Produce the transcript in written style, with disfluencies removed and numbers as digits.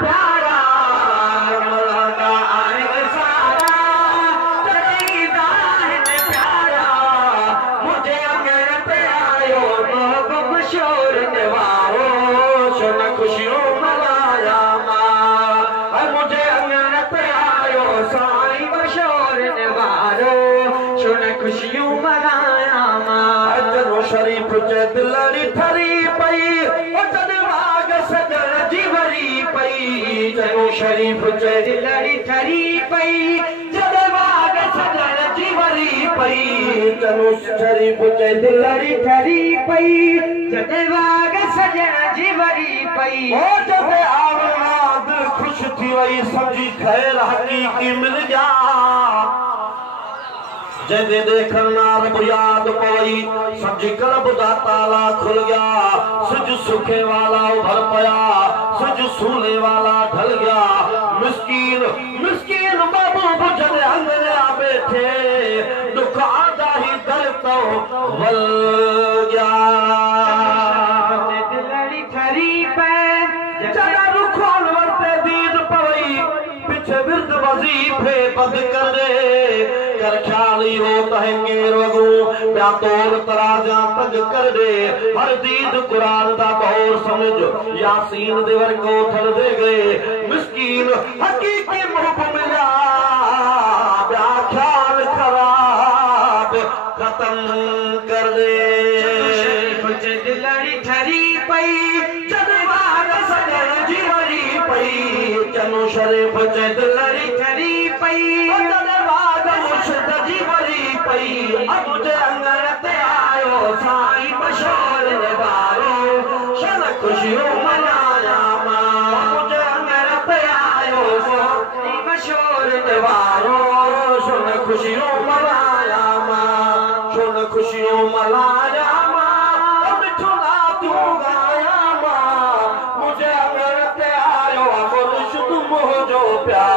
प्यारा मलाना आए सारा तरीदा है प्यारा मुझे अगर पे आयो लोग मशहूर निवारो सुन खुशियों मलाया मां मुझे अगर पे आयो साईं मशहूर निवारो सुन खुशियों मलाया मां जनो शरीफ जे दिलड़ी ठरी पई वाग सजन जी वरी पई जनो शरीफ जे दिलड़ी ठरी पई वाग सजन जी वरी पई जनो शरीफ जे दिलड़ी ठरी पई वाग सजन जी वरी पई जब आवाज़ खुश थी वई समझी खैर हकीकी मिल गया जैसे देखना रब याद पई समझी कलब दा ताला खुल गया सुज सुखे वाला उभर पया सुज सूले वाला ढल गया मिस्कीन मिस्कीन महबूब जने अंगने बैठे दुख आदा ही दर तो वल गया दिलड़ी खरी पे जरा रुखोल वरते दीद पई पीछे विरद वजीफे बंद कर दे कर ख्याली हो तहे केर वगू प्या तोड़ तराजा तग कर दे हर दीद कुरान दा बहोर समझ यासीन देवर को थल दे गए मिस्कीन हकीकी मुहब मिला प्या ख्याल खराब खत्म कर दे दिलड़ी ठरी पई जदवार सजन जीवरी पई चनो शरीफ जे दिलड़ी ठरी पई पई अब मुझे अंगन ते आयो साईं मशहूर निवारो शन खुशियों मनाया मां मुझे अंगन पे आयो साईं मशहूर निवारो शन खुशियों मनाया मां शन खुशियों मनाया मां मिठो ना तू गाया मां मुझे अंगन ते आयो मुर्शिद मोह जो प्यार